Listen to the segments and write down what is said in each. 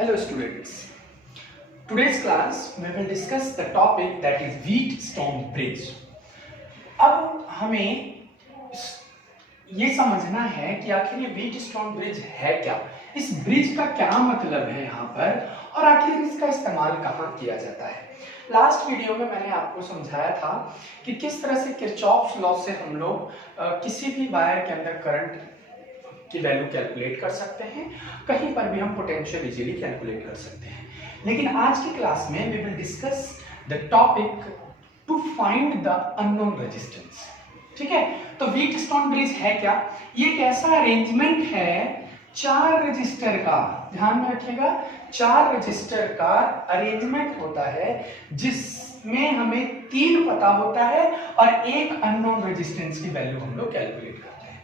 Hello students. Today's class we will discuss the topic that is Wheatstone Bridge. अब हमें ये समझना है कि आखिर ये व्हीटस्टोन ब्रिज है क्या, इस ब्रिज का क्या मतलब है यहाँ पर और आखिर इसका इस्तेमाल कहाँ किया जाता है। लास्ट वीडियो में मैंने आपको समझाया था कि किस तरह से किरचॉफ्स लॉ से हम लोग किसी भी वायर के अंदर करंट की वैल्यू कैलकुलेट कर सकते हैं, कहीं पर भी हम पोटेंशियल इजीली कैलकुलेट कर सकते हैं। लेकिन आज की क्लास में we will discuss the topic to find the unknown resistance. ठीक है, तो व्हीटस्टोन ब्रिज है क्या? ये एक ऐसा अरेंजमेंट है 4 रजिस्टर का, ध्यान में रखिएगा, 4 रजिस्टर का अरेंजमेंट होता है जिसमें हमें 3 पता होता है और एक अननोन रेजिस्टेंस की वैल्यू हम लोग कैलकुलेट करते हैं।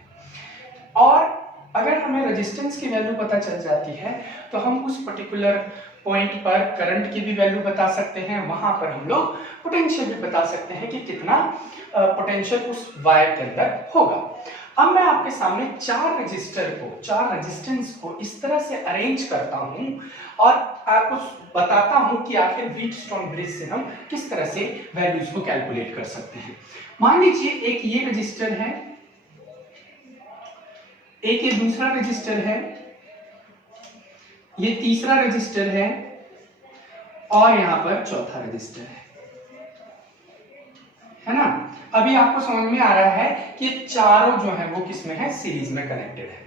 और अगर हमें रेजिस्टेंस की वैल्यू पता चल जाती है तो हम उस पर्टिकुलर पॉइंट पर करंट की भी वैल्यू बता सकते हैं, वहां पर हम लोग पोटेंशियल भी बता सकते हैं कि कितना पोटेंशियल उस वायर के अंदर होगा। अब मैं आपके सामने 4 रेजिस्टेंस को इस तरह से अरेंज करता हूं और आपको बताता हूं कि आखिर व्हीटस्टोन ब्रिज से हम किस तरह से वैल्यूज को कैलकुलेट कर सकते हैं। मान लीजिए एक ये रजिस्टर है, एक ये दूसरा रजिस्टर है, ये तीसरा रजिस्टर है और यहां पर चौथा रजिस्टर है ना। अभी आपको समझ में आ रहा है कि चारों जो है वो किस में है, सीरीज में कनेक्टेड है।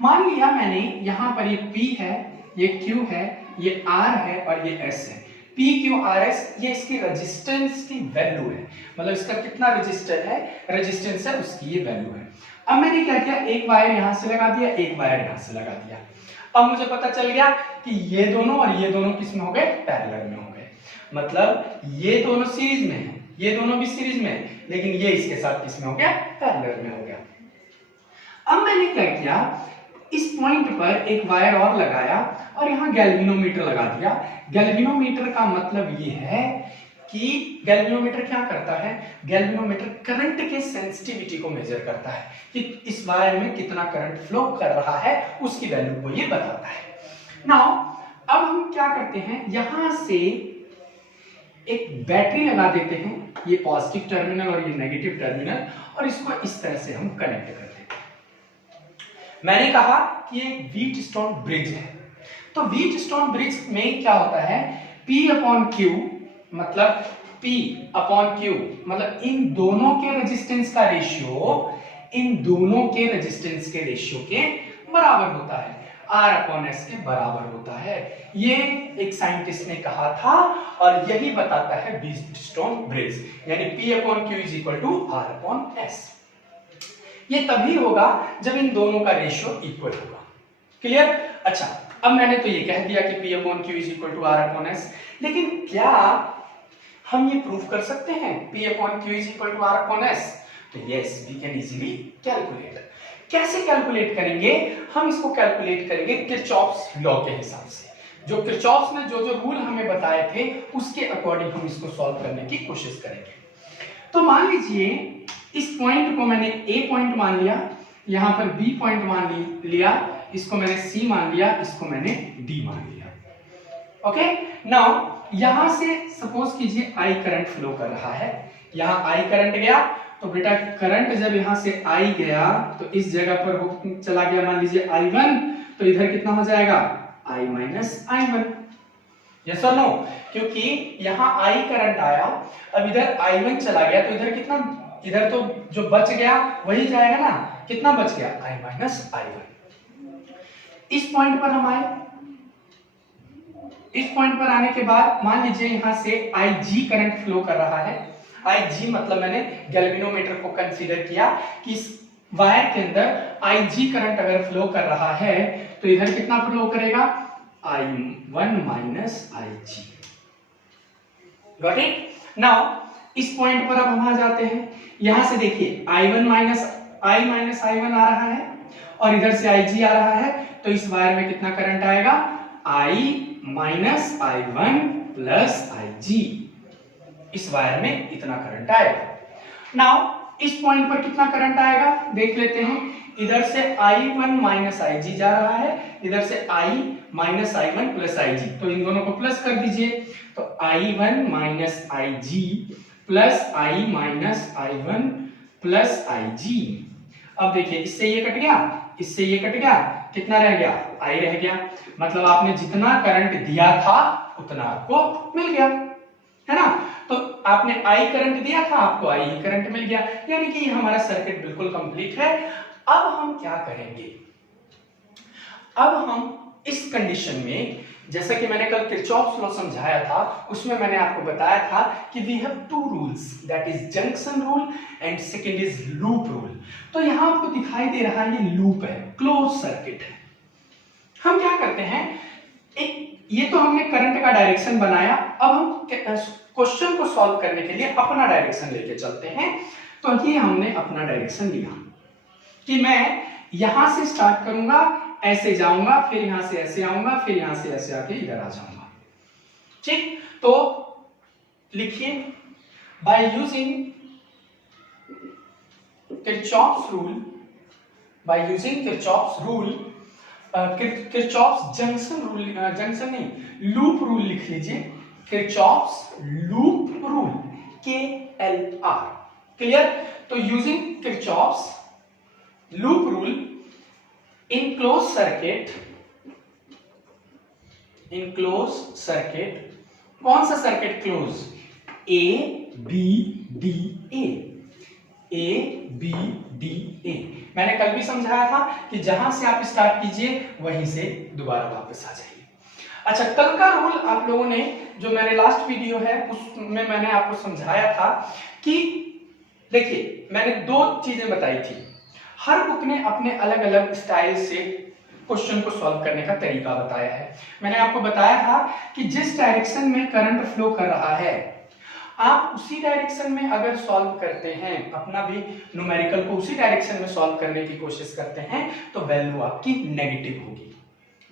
मान लिया मैंने यहां पर ये P है, ये Q है, ये R है और ये S है। P Q R S ये इसकी रेजिस्टेंस की वैल्यू है, मतलब इसका कितना रेजिस्टर है, रेजिस्टेंस है, उसकी ये वैल्यू है। अब मैंने क्या किया, एक वायर यहां से लगा दिया, एक वायर यहां से लगा दिया। अब मुझे पता चल गया कि ये दोनों और ये दोनों किस में हो गए, पैरेलल में हो गए, मतलब ये दोनों सीरीज में है, ये दोनों भी सीरीज में है, लेकिन ये इसके साथ किस में हो गया, पैरेलल में हो गया। अब मैंने क्या किया, इस पॉइंट पर एक वायर और लगाया और यहां गैल्वेनोमीटर लगा दिया। गैल्वेनोमीटर का मतलब ये है कि गैल्वेनोमीटर क्या करता है, गैल्वेनोमीटर करंट के सेंसिटिविटी को मेजर करता है कि इस वायर में कितना करंट फ्लो कर रहा है, उसकी वैल्यू को ये बताता है। नाउ अब हम क्या करते हैं, यहां से एक बैटरी लगा देते हैं, ये पॉजिटिव टर्मिनल और ये नेगेटिव टर्मिनल, और इसको इस तरह से हम कनेक्ट कर देते हैं। मैंने कहा कि ये व्हीटस्टोन ब्रिज है, तो व्हीटस्टोन ब्रिज में क्या होता है, P अपॉन Q मतलब P अपॉन Q मतलब इन दोनों के रेजिस्टेंस का रेशियो, इन दोनों के रेजिस्टेंस के रेशियो के बराबर होता है, R अपॉन S के बराबर होता है। ये एक साइंटिस्ट ने कहा था और यही बताता है व्हीटस्टोन ब्रिज, यानी P upon Q is equal to R upon S। ये तभी होगा जब इन दोनों का रेशियो इक्वल होगा। क्लियर? अच्छा, अब मैंने तो ये कह दिया कि P upon Q is equal to R upon S, लेकिन क्या हम ये प्रूव कर सकते हैं P upon Q is equal to R upon S? तो yes, we can easily calculate. कैसे कैलकुलेट करेंगे? हम इसको कैलकुलेट करेंगे किरचॉफ्स लॉ के हिसाब से। जो किरचॉफ्स ने जो रूल हमें बताए थे उसके अकॉर्डिंग हम इसको सॉल्व करने की कोशिश करेंगे। तो मान लीजिए इस पॉइंट को मैंने A पॉइंट मान लिया, यहां पर B पॉइंट मान लिया, इसको मैंने C मान लिया, इसको मैंने D मान लिया। ओके, नाउ यहां से सपोज कीजिए I करंट फ्लो कर रहा है, यहां I करंट गया, तो बेटा करंट जब यहां से I गया तो इस जगह पर चला गया, मान लीजिए I1, तो इधर कितना हो जाएगा, I माइनस I1। यस और नो? क्योंकि यहां I करंट आया, अब इधर I1 चला गया, तो इधर कितना, इधर तो जो बच गया वही जाएगा ना, कितना बच गया, I माइनस I1। इस पॉइंट पर हम आए, इस पॉइंट पर आने के बाद मान लीजिए यहां से IG करंट फ्लो कर रहा है। IG मतलब मैंने गैल्वेनोमीटर को कंसीडर किया कि इस वायर के अंदर IG करंट अगर फ्लो कर रहा है तो इधर कितना फ्लो करेगा, I1 minus IG। Got it? Now इस पॉइंट पर अब हम आ जाते हैं, यहां से देखिए I1 माइनस I1 आ रहा है और इधर से IG आ रहा है, तो इस वायर में कितना करंट आएगा, I minus I1 plus IG। इस वायर में इतना करंट आएगा। नाउ इस पॉइंट पर कितना करंट आएगा देख लेते हैं। इधर से I1 माइनस IG जा रहा है, इधर से I minus I1 plus IG, तो इन दोनों को प्लस कर दीजिए, तो I1 minus IG plus I minus I1 plus IG। अब देखिए इससे ये कट गया, इससे ये कट गया, कितना रह गया I रह गया, मतलब आपने जितना करंट दिया था उतना आपको मिल गया, है ना। तो आपने I करंट दिया था, आपको I ही करंट मिल गया, यानी कि हमारा सर्किट बिल्कुल कंप्लीट है। अब हम क्या करेंगे, अब हम इस कंडीशन में, जैसा कि मैंने कल किरचॉफ्स लॉ समझाया था, उसमें मैंने आपको बताया था कि we have two rules, that is junction rule and second is loop rule. तो यहां आपको दिखाई दे रहा है ये लूप है, क्लोज सर्किट है। हम क्या करते हैं, एक ये तो हमने करंट का डायरेक्शन बनाया, अब हम क्वेश्चन को सॉल्व करने के लिए अपना डायरेक्शन लेके चलते हैं। तो ये हमने अपना डायरेक्शन लिया कि मैं यहां से स्टार्ट करूंगा, ऐसे जाऊंगा, फिर यहां से ऐसे आऊंगा, फिर यहां से ऐसे आके इधर आ जाऊंगा। ठीक, तो लिखिए, by using Kirchhoff's rule, by using Kirchhoff's rule, Kirchhoff's junction rule, junction नहीं लूप रूल लिख लीजिए, Kirchhoff's loop rule, KLR, clear. तो using Kirchhoff's loop rule in close circuit, in close circuit, कौन सा circuit close, A B D A, A B D A। मैंने कल भी समझाया था कि जहां से आप स्टार्ट कीजिए वहीं से दोबारा वापस आ जाइए। अच्छा, कल का रूल आप लोगों ने, जो मैंने लास्ट वीडियो है उसमें मैंने आपको समझाया था कि देखिए मैंने दो चीजें बताई थी, हर बुक ने अपने अलग अलग स्टाइल से क्वेश्चन को सॉल्व करने का तरीका बताया है। मैंने आपको बताया था कि जिस डायरेक्शन में करंट फ्लो कर रहा है, आप उसी डायरेक्शन में अगर सॉल्व करते हैं, अपना भी न्यूमेरिकल को उसी डायरेक्शन में सॉल्व करने की कोशिश करते हैं, तो वैल्यू आपकी नेगेटिव होगी,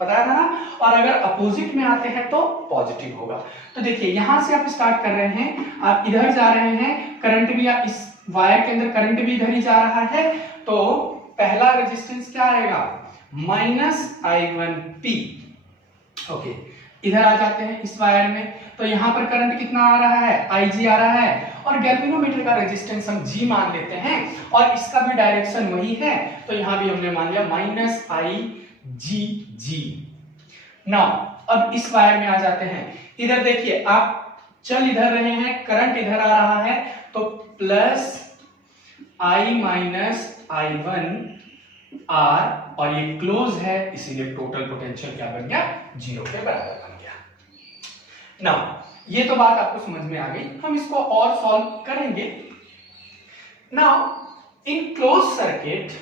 बताया था ना। और अगर अपोजिट में आते हैं तो पॉजिटिव होगा। तो देखिए यहां से आप स्टार्ट कर रहे हैं, आप इधर जा रहे हैं, करंट भी आप इस वायर के अंदर करंट भी इधर ही जा रहा है, तो पहला रेजिस्टेंस क्या आएगा, -I1P। ओके, इधर आ जाते हैं इस वायर में, तो यहां पर करंट कितना आ रहा है, IG आ रहा है, और गैल्वेनोमीटर का रेजिस्टेंस हम G मान लेते हैं, और इसका भी डायरेक्शन वही है, तो यहां भी हमने मान लिया -IGG। नाउ अब इस वायर में आ जाते हैं, इधर देखिए आप चल इधर रहे हैं, करंट इधर आ रहा है, तो plus I minus I1 R, और ये क्लोज है इसीलिए टोटल पोटेंशियल क्या बन गया, 0 के बराबर बन गया। नाउ ये तो बात आपको समझ में आ गई, हम इसको और सॉल्व करेंगे। नाउ इन क्लोज सर्किट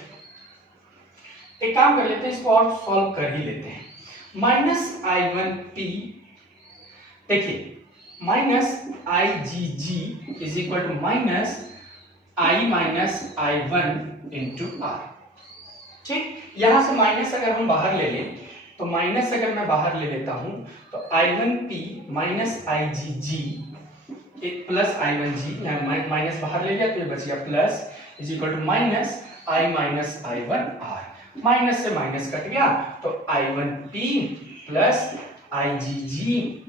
एक काम कर लेते हैं, इसको और सॉल्व कर ही लेते हैं। -I1P, देखिए -IGG is equal to -I minus I1 into R। ठीक, यहां से माइनस अगर हम बाहर ले लें, तो माइनस अगर मैं बाहर ले लेता हूं, तो I1P minus IGG plus I1G, यहां माइनस बाहर ले लिया तो ये बच गया plus, is equal to -I minus I1R। Minus से माइनस कट गया, तो I1P plus IGG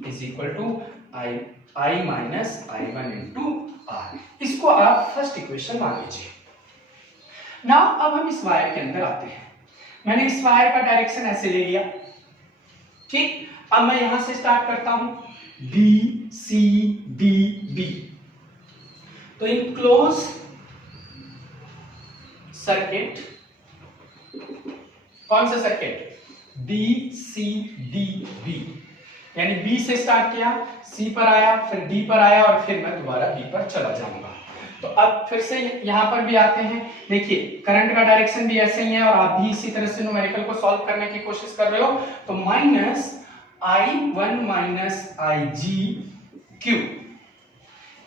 is equal to I minus I1 into R। इसको आप फर्स्ट इक्वेशन मान लीजिए। नाउ अब हम इस वायर के अंदर आते हैं, मैंने इस वायर का डायरेक्शन ऐसे ले लिया, ठीक। अब मैं यहां से स्टार्ट करता हूं, B C D B, तो इन क्लोज सर्किट, कौन सा circuit, B C D B, यानी B से स्टार्ट किया, C पर आया, फिर D पर आया, और फिर मैं दोबारा B पर चला जाऊंगा। तो अब फिर से यहां पर भी आते हैं, देखिए करंट का डायरेक्शन भी ऐसे ही है, और आप भी इसी तरह से न्यूमेरिकल को सॉल्व करने की कोशिश कर रहे हो, तो -I1 माइनस IGQ,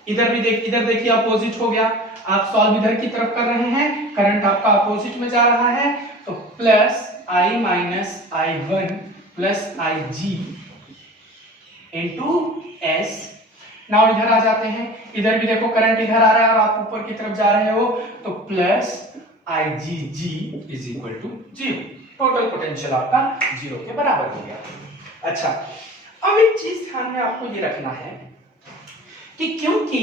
इधर भी इधर देखिए अपोजिट हो गया, आप सॉल्व इधर की तरफ कर रहे हैं, करंट आपका अपोजिट में जा रहा है, तो plus I minus I1 plus IG into S। Now इधर आ जाते हैं, इधर भी देखो करंट इधर आ रहा है और आप ऊपर की तरफ जा रहे हो, तो plus IgG is equal to 0। Total potential आपका 0 के बराबर हो गया। अच्छा, अब एक चीज ध्यान में आपको ये रखना है कि क्योंकि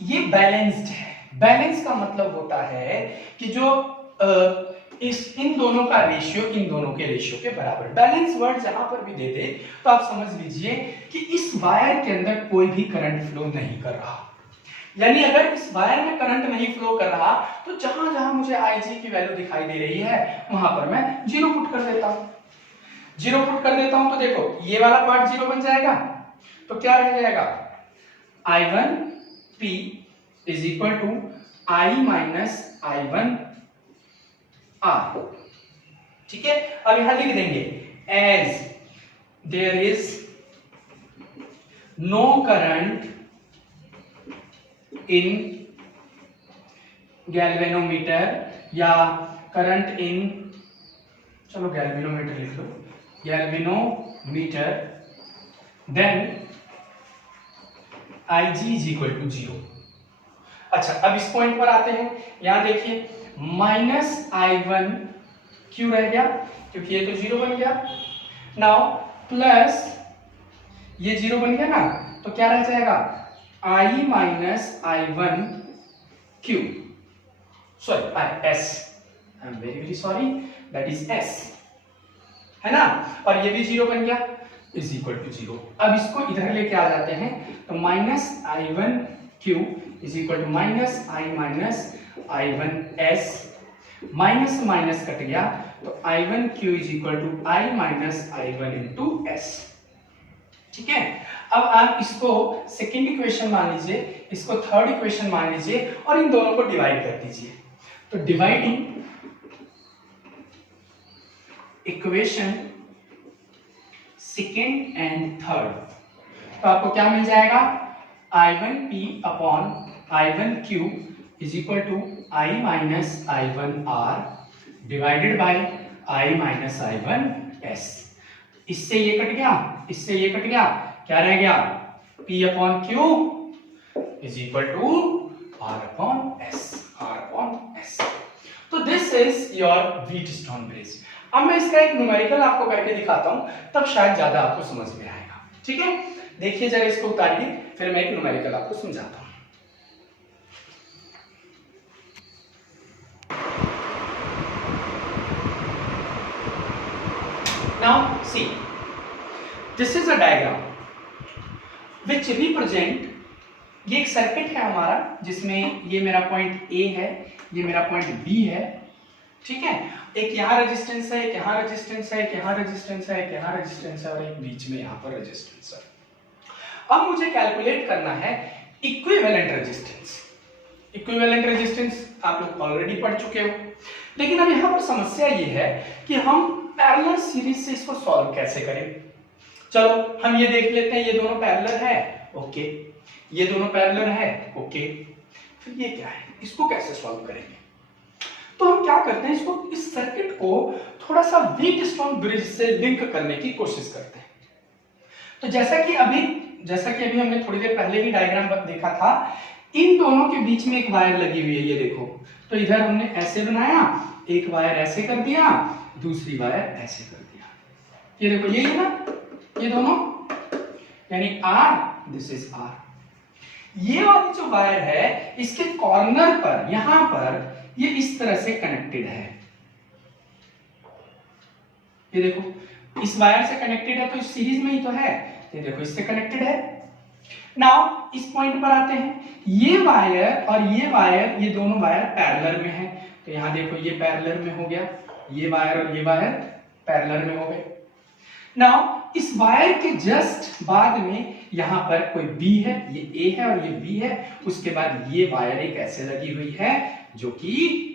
ये बैलेंस्ड है, बैलेंस का मतलब होता है कि जो इन दोनों का रेशियो इन दोनों के रेशियो के बराबर। बैलेंस वर्ड जहां पर भी दे दे तो आप समझ लीजिए कि इस वायर के अंदर कोई भी करंट फ्लो नहीं कर रहा, यानी अगर इस वायर में करंट नहीं फ्लो कर रहा तो जहां जहां मुझे Ig की वैल्यू दिखाई दे रही है वहां पर मैं 0 पुट कर देता हूं। 0 पुट कर देता हूं तो देखो ये वाला पार्ट 0 बन जाएगा, तो क्या रह जाएगा, I1P is equal to I minus I1R। ठीक है, अब यहां लिख देंगे as there is no current in galvanometer, या करंट इन, चलो गैल्वेनोमीटर लिख लो, galvanometer, then Ig is equal to 0। अच्छा, अब इस पॉइंट पर आते हैं, यहां देखिए माइनस I1 क्यों रह गया, क्योंकि ये तो 0 बन गया। नाउ प्लस ये 0 बन गया ना, तो क्या रह जाएगा I minus I1 Q, sorry S, I am very very sorry, that is S, है ना, और ये भी 0 बन गया इज इक्वल टू 0। अब इसको इधर लेके आ जाते हैं, तो minus I1 Q is equal to minus I minus I1 S, minus minus cut गया तो I1 Q is equal to I minus I1 into S। ठीक है, अब आप इसको सेकेंड इक्वेशन मान लीजिए, इसको थर्ड इक्वेशन मान लीजिए और इन दोनों को डिवाइड कर दीजिए। तो dividing equation second and third, तो आपको क्या मिल जाएगा, I1P upon I1Q is equal to I minus I1R divided by I minus I1S। इससे ये कट गया, इससे ये कट गया, क्या रह गया, P upon Q is equal to R upon S, R upon S। तो this is your Wheatstone bridge. अब मैं इसका एक न्यूमेरिकल आपको करके दिखाता हूं, तब शायद ज्यादा आपको समझ में आएगा। ठीक है, देखिए जरा इसको उतारिए, फिर मैं एक न्यूमेरिकल आपको समझाता हूं। Now see, this is a diagram which represent, ये एक सर्किट है हमारा जिसमें ये मेरा पॉइंट A है, ये मेरा पॉइंट B है। ठीक है, एक यहाँ रेजिस्टेंस है, एक यहाँ रेजिस्टेंस है, एक यहाँ रेजिस्टेंस है, एक यहाँ रेजिस्टेंस है और एक बीच में यहाँ पर रेजिस्टेंस है। अब मुझे कैलकुलेट करना है इक्विवेलेंट रेजिस्टेंस। इक्विवेलेंट रेजिस्टेंस आप लोग ऑलरेडी पढ़ चुके हो, लेकिन अब यहाँ पर समस्या ये है कि हम पैरेलल सीरीज से इसको सॉल्व कैसे करें। चलो हम ये देख लेते हैं, ये दोनों पैरेलल है, ओके, ये दोनों पैरेलल है, ओके, फिर ये क्या है, इसको कैसे सॉल्व करेंगे। तो हम क्या करते हैं, इसको, इस सर्किट को थोड़ा सा व्हीटस्टोन ब्रिज से लिंक करने की कोशिश करते हैं। तो जैसा कि अभी हमने थोड़ी देर पहले ही डायग्राम देखा था, इन दोनों के बीच में एक वायर लगी हुई है, ये देखो। तो इधर हमने ऐसे बनाया, एक वायर ऐसे कर दिया, दूसरी वायर ऐसे कर दिया, ये देखो, ये है ना, ये दोनों, यानी R, दिस इज R। ये वाली जो वायर है इसके कॉर्नर पर, यहां पर ये इस तरह से कनेक्टेड है, ये देखो, इस वायर से कनेक्टेड है, तो इस सीरीज में ही तो है, ये देखो इससे कनेक्टेड है। नाउ इस पॉइंट पर आते हैं, ये वायर और ये वायर, ये दोनों वायर पैरेलल में है, तो यहां देखो ये पैरेलल में हो गया, ये वायर और ये वायर पैरेलल में हो गए। नाउ इस वायर के जस्ट बाद में यहां पर कोई B है, ये A है और ये B है, उसके बाद ये वायर एक ऐसे लगी हुई है जो कि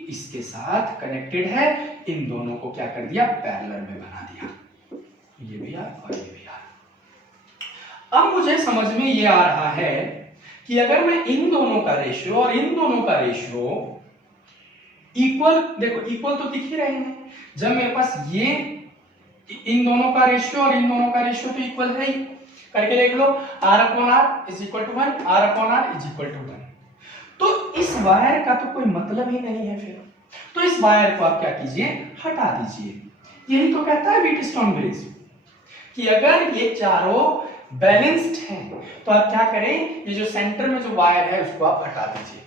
इसके साथ कनेक्टेड है, इन दोनों को क्या कर दिया, पैरेलल में बना दिया, ये भी R और ये भी R। अब मुझे समझ में ये आ रहा है कि अगर मैं इन दोनों का रेशियो और इन दोनों का रेशियो इक्वल, देखो इक्वल तो दिख ही रहे हैं, जब मेरे पास ये इन दोनों का रेशियो और इन दोनों का रेशियो तो इक्वल है ही, करके देख लो, R upon R is equal to 1, R upon R is equal to 1। तो इस वायर का तो कोई मतलब ही नहीं है फिर, तो इस वायर को आप क्या कीजिए, हटा दीजिए। यही तो कहता है व्हीटस्टोन ब्रिज कि अगर ये चारों बैलेंस्ड हैं तो आप क्या करें, ये जो सेंटर में जो वायर है उसको आप हटा दीजिए।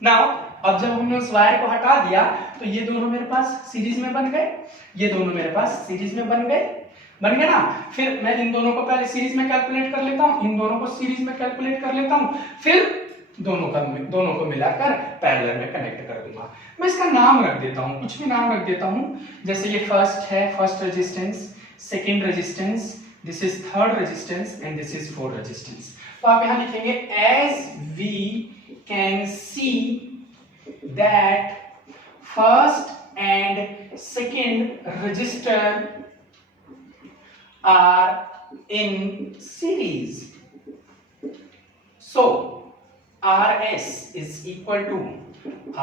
नाउ अब जब हमने उस वायर को हटा दिया तो ये दोनों मेरे पास सीरीज में बन गए, ये दोनों मेरे पास सीरीज में बन गए ना। फिर मैं इन दोनों को पहले सीरीज में कैलकुलेट कर लेता हूं, इन दोनों को सीरीज में कैलकुलेट कर लेता हूं, फिर दोनों को मिलाकर पैरेलल में कनेक्ट कर दूंगा। मैं इसका नाम रख देता हूं, कुछ भी नाम रख देता हूं, जैसे ये फर्स्ट है, first resistance, second resistance, this is third resistance and this is fourth resistance. तो आप यहां लिखेंगे as we can see that first and second resistor are in series, so RS is equal to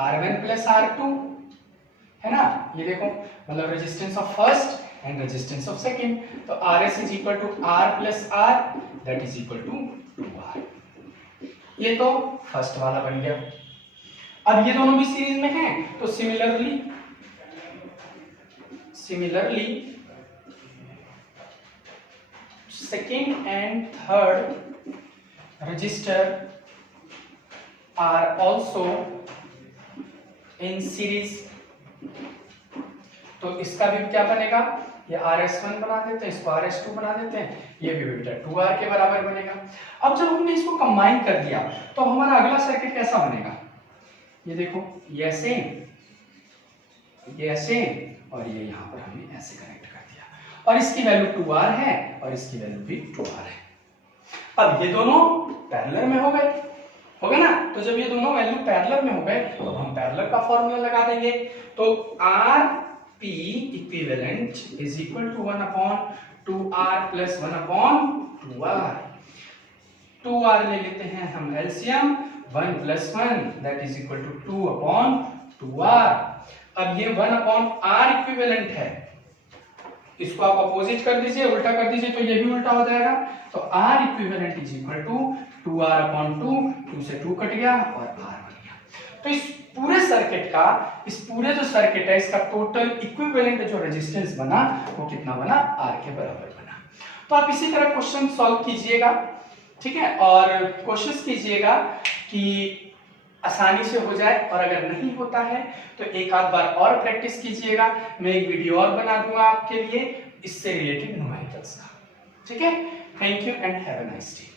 R1 plus R2, है ना। ये देखो मतलब resistance of first and resistance of second, तो RS is equal to R plus R that is equal to 2R। ये तो first वाला बन गया। अब ये दोनों भी सीरीज में हैं तो similarly second and third register are also in series, तो इसका भी क्या बनेगा, ये RS1 बना देते हैं, इसको RS2 बना देते हैं, ये भी बेटा 2R के बराबर बनेगा। अब जब हमने इसको कंबाइन कर दिया तो हमारा अगला सर्किट कैसा बनेगा, ये देखो ये ऐसे और ये यहाँ पर हमने ऐसे कनेक्ट कर दिया, और इसकी वैल्यू 2R है और इसकी वैल्यू भी 2R है। अब ये दोनों पैरेलल में हो गए, होगा ना। तो जब ये दोनों वैल्यू पैरेलल में हो गए तो हम पैरेलल का फॉर्मूला लगा देंगे, तो RP equivalent is equal to 1 upon 2R plus 1 upon 2R। 2R ले लेते हैं हम LCM, 1 plus 1 that is equal to 2 upon 2R। अब ये 1 अपॉन R इक्विवेलेंट है, इसको आप अपोजिट कर दीजिए, उल्टा कर दीजिए तो ये भी उल्टा हो जाएगा, तो R equivalent is equal to 2R upon 2 से 2 कट गया और R बन गया। तो इस पूरे सर्किट का, इस पूरे जो सर्किट है इसका टोटल इक्विवेलेंट जो रेजिस्टेंस बना वो कितना बना, R के बराबर बना। तो आप इसी तरह क्वेश्चन सॉल्व कीजिएगा, ठीक है, और कोशिश कीजिएगा कि आसानी से हो जाए, और अगर नहीं होता है तो एक आध बार और प्रैक्टिस कीजिएगा। मैं एक वीडियो और बना दूंगा आपके लिए इससे रिलेटेड न्यूमेरिकल्स का, ठीक है। Thank you and have a nice day.